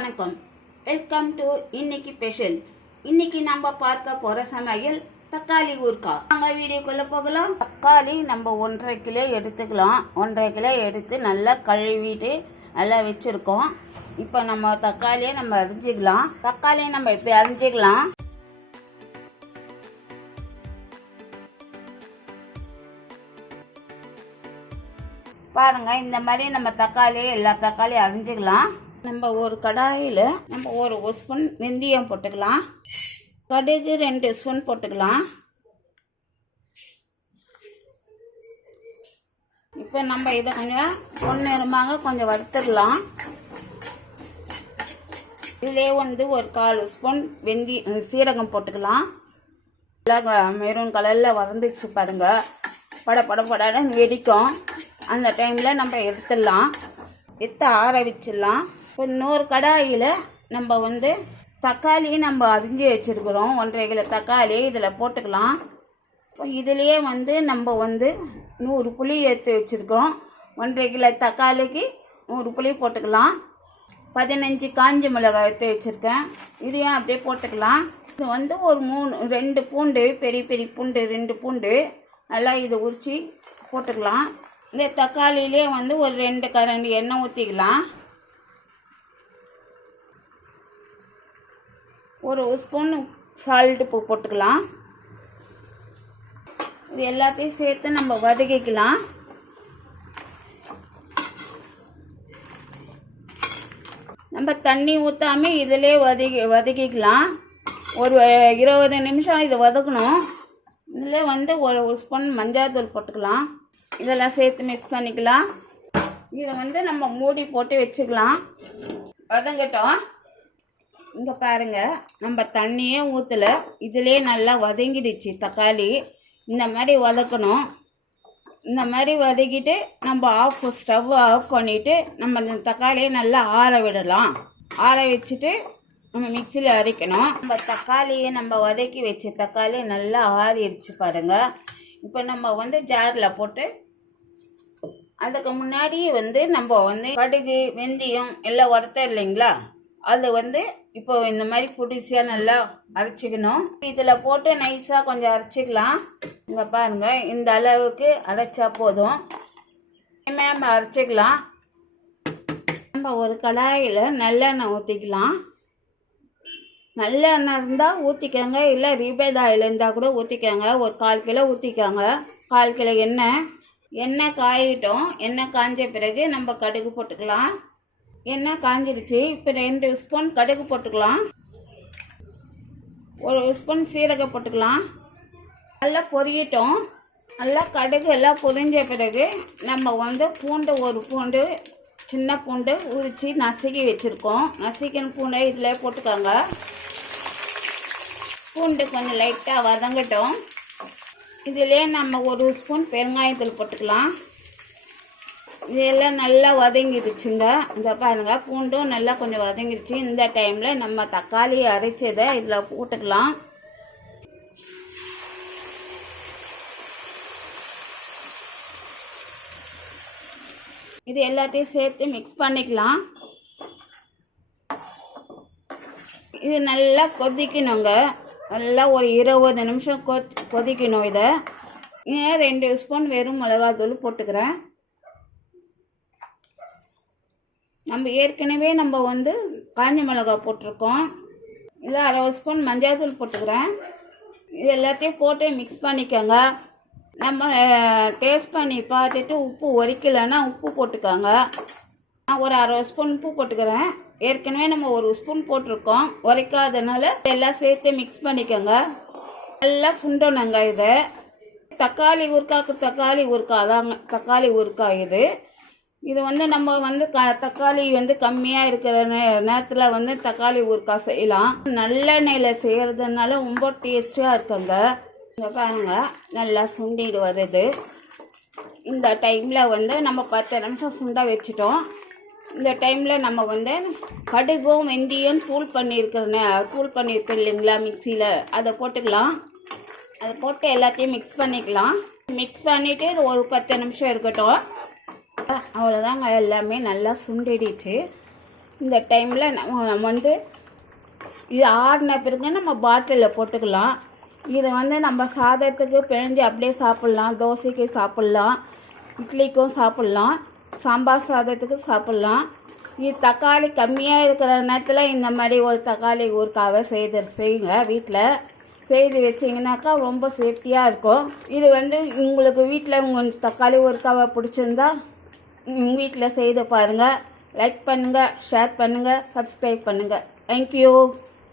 வணக்கம். Welcome to இன்னைக்கு special இன்னைக்கு நம்ம பார்க்க போற சமையல் தக்காளி ஊறுக்கா நாங்க வீடியோக்குள்ள போகலாம். தக்காளி நம்ம ஒன்றரை கிலோ எடுத்துக்கலாம். ஒன்றரை கிலோ எடுத்து நல்லா கழுவிட்டு நல்லா வச்சிருக்கோம். இப்போ நம்ம தக்காளியை நம்ம அரிஞ்சிக்கலாம். தக்காளியை நம்ம இப்போ அரிஞ்சிக்கலாம்? பாருங்க இந்த மாதிரி நம்ம தக்காளி எல்லா தக்காளியும் அரிஞ்சிக்கலாம். நம்ம ஒரு கடாயில் நம்ம ஒரு ஒரு ஸ்பூன் வெந்தயம் போட்டுக்கலாம். கடுகு ரெண்டு ஸ்பூன் போட்டுக்கலாம். இப்போ நம்ம இதை கொஞ்சம் பொன்னிறமாக கொஞ்சம் வறுத்துடலாம். இதிலே வந்து ஒரு கால் ஸ்பூன் வெந்தி சீரகம் போட்டுக்கலாம். நல்லா மெரூன் கலரில் வறந்துச்சு பாருங்கள் பட பட படன்னு வெடிக்கும். அந்த டைமில் நம்ம எடுத்துடலாம். எடுத்து ஆற வச்சிடலாம். இப்போ இன்னொரு கடாயில் நம்ம வந்து தக்காளி நம்ம அரிஞ்சு வச்சுருக்குறோம். ஒன்றரை கிலோ தக்காளி இதில் போட்டுக்கலாம். இப்போ இதுலேயே வந்து நம்ம வந்து நூறு புளி எடுத்து வச்சுருக்குறோம். ஒன்றரை கிலோ தக்காளிக்கு நூறு புளி போட்டுக்கலாம். பதினஞ்சு காஞ்ச மிளகாய் எடுத்து வச்சுருக்கேன். இதையும் அப்படியே போட்டுக்கலாம். இது வந்து ஒரு மூணு ரெண்டு பூண்டு பெரிய பெரிய பூண்டு ரெண்டு பூண்டு நல்லா இதை உரித்து போட்டுக்கலாம். இந்த தக்காளியிலே வந்து ஒரு ரெண்டு கரண்டி எண்ணெய் ஊற்றிக்கலாம் ஒரு ஸ்பூன் சால்ட்டு பூ போட்டுக்கலாம். இது எல்லாத்தையும் சேர்த்து நம்ம வதக்கிக்கலாம். நம்ம தண்ணி ஊற்றாமல் இதிலே வதக்கி வதக்கிக்கலாம். ஒரு இருபது நிமிஷம் இதை வதக்கணும். இதில் வந்து ஒரு ஒரு ஸ்பூன் மஞ்சாத்தூள் போட்டுக்கலாம். இதெல்லாம் சேர்த்து மிக்ஸ் பண்ணிக்கலாம். இதை வந்து நம்ம மூடி போட்டு வச்சுக்கலாம். வதங்கட்டும். இங்கே பாருங்கள் நம்ம தண்ணியே ஊற்றலை இதிலே நல்லா வதங்கிடுச்சு தக்காளி. இந்த மாதிரி வதக்கணும். இந்த மாதிரி வதக்கிட்டு நம்ம ஆஃப் ஸ்டவ் ஆஃப் பண்ணிவிட்டு நம்ம இந்த தக்காளியை நல்லா ஆற விடலாம். ஆற வச்சுட்டு நம்ம மிக்சியில் அரைக்கணும். நம்ம தக்காளியை நம்ம வதக்கி வச்ச தக்காளி நல்லா ஆறிடுச்சு பாருங்கள் இப்போ நம்ம வந்து ஜாரில் போட்டு அதுக்கு முன்னாடி வந்து நம்ம வந்து கடுகு வெந்தயம் எல்லாம் உரத்த இல்லைங்களா? அது வந்து இப்போ இந்த மாதிரி புடிசியாக நல்லா அரைச்சிக்கணும். இதில் போட்டு நைஸாக கொஞ்சம் அரைச்சிக்கலாம். இங்கே பாருங்க இந்த அளவுக்கு அரைச்சா போதும். நம்ம அரைச்சிக்கலாம். நம்ம ஒரு கடாயில் நல்லெண்ணெய் ஊற்றிக்கலாம் நல்லெண்ணெய் இருந்தால் ஊற்றிக்கோங்க இல்லை ரீபேட் ஆயில் இருந்தால் கூட ஊற்றிக்கோங்க ஒரு கால் கிலோ ஊற்றிக்கோங்க கால் கிலோ எண்ணெய். எண்ணெய் காயிட்டும். எண்ணெய் காய்ஞ்ச பிறகு நம்ம கடுகு போட்டுக்கலாம். எண்ணெய் காஞ்சிருச்சு? இப்போ ரெண்டு ஸ்பூன் கடுகு போட்டுக்கலாம். ஒரு ஸ்பூன் சீரகம் போட்டுக்கலாம். நல்லா பொரியட்டும். நல்லா கடுகு எல்லாம் பொரிஞ்ச பிறகு நம்ம வந்து பூண்டு ஒரு பூண்டு சின்ன பூண்டு உரித்து நசுக்கி வச்சுருக்கோம். நசுக்கின பூண்டை இதில் போட்டுக்கோங்க. பூண்டு கொஞ்சம் லைட்டாக வதங்கட்டும். இதிலே நம்ம ஒரு ஸ்பூன் பெருங்காயத்தூள் போட்டுக்கலாம். இதெல்லாம் நல்லா வதங்கிடுச்சுங்க இந்த பாருங்க பூண்டும் நல்லா கொஞ்சம் வதங்கிடுச்சு. இந்த டைமில் நம்ம தக்காளி அரைச்சதை இதில் போட்டுக்கலாம். இது எல்லாத்தையும் சேர்த்து மிக்ஸ் பண்ணிக்கலாம். இது நல்லா கொதிக்கணுங்க. நல்லா ஒரு இருபது நிமிஷம் கொ கொதிக்கணும் இதை. ஏன் ரெண்டு ஸ்பூன் வெறும் மிளகாத்தூள் போட்டுக்கிறேன். நம்ம ஏற்கனவே நம்ம வந்து காஞ்ச மிளகாய் போட்டிருக்கோம். இல்லை அரை ஸ்பூன் மஞ்சள்தூள் போட்டுக்கிறேன். இது எல்லாத்தையும் போட்டு மிக்ஸ் பண்ணிக்கோங்க. நம்ம டேஸ்ட் பண்ணி பார்த்துட்டு உப்பு உரைக்கலைன்னா உப்பு போட்டுக்கோங்க. நான் ஒரு அரை ஸ்பூன் உப்பு போட்டுக்கிறேன். ஏற்கனவே நம்ம ஒரு ஸ்பூன் போட்டிருக்கோம். உரைக்காதனால எல்லாம் சேர்த்து மிக்ஸ் பண்ணிக்கோங்க. நல்லா சுண்டணுங்க இதை. தக்காளி ஊறுக்காக்கு தக்காளி ஊறுக்கா தாங்க தக்காளி ஊறுக்காய் இது. இது வந்து நம்ம வந்து க தக்காளி வந்து கம்மியாக இருக்கிற நே நேரத்தில் வந்து தக்காளி ஊறுக்காய் செய்யலாம். நல்லெண்ணெயில் செய்கிறதுனால ரொம்ப டேஸ்டியாக இருக்குங்க. இங்கே பாருங்கள் நல்லா சுண்டிட்டு வருது. இந்த டைமில் வந்து நம்ம பத்து நிமிஷம் சுண்ட வச்சுட்டோம். இந்த டைமில் நம்ம வந்து கடுகும் வெந்தயம் தூள் பண்ணியிருக்கிறேன்னு தூள் பண்ணியிருக்கேன் இல்லைங்களா மிக்சியில். அதை போட்டுக்கலாம். அதை போட்டு எல்லாத்தையும் மிக்ஸ் பண்ணிக்கலாம். மிக்ஸ் பண்ணிவிட்டு ஒரு பத்து நிமிஷம் இருக்கட்டும். அவ்வளோதாங்க எல்லாமே நல்லா சுண்டிடுச்சு. இந்த டைமில் நம்ம நம்ம வந்து இது ஆடின பிறகு நம்ம பாட்டிலில் போட்டுக்கலாம். இதை வந்து நம்ம சாதத்துக்கு பிழிஞ்சு அப்படியே சாப்பிட்லாம். தோசைக்கு சாப்பிட்லாம். இட்லிக்கும் சாப்பிட்லாம். சாம்பார் சாதத்துக்கு சாப்பிட்லாம். இது தக்காளி கம்மியாக இருக்கிற நேரத்தில் இந்த மாதிரி ஒரு தக்காளி ஊறுக்காவை செய்து செய்யுங்க வீட்டில் செய்து வச்சிங்கனாக்கா ரொம்ப சேஃப்டியாக இருக்கும். இது வந்து உங்களுக்கு வீட்டில் உங்கள் தக்காளி ஊறுக்காவை பிடிச்சிருந்தா வீட்டில் செய்து பாருங்கள் லைக் பண்ணுங்கள் ஷேர் பண்ணுங்கள் சப்ஸ்கிரைப் பண்ணுங்கள் தேங்க்யூ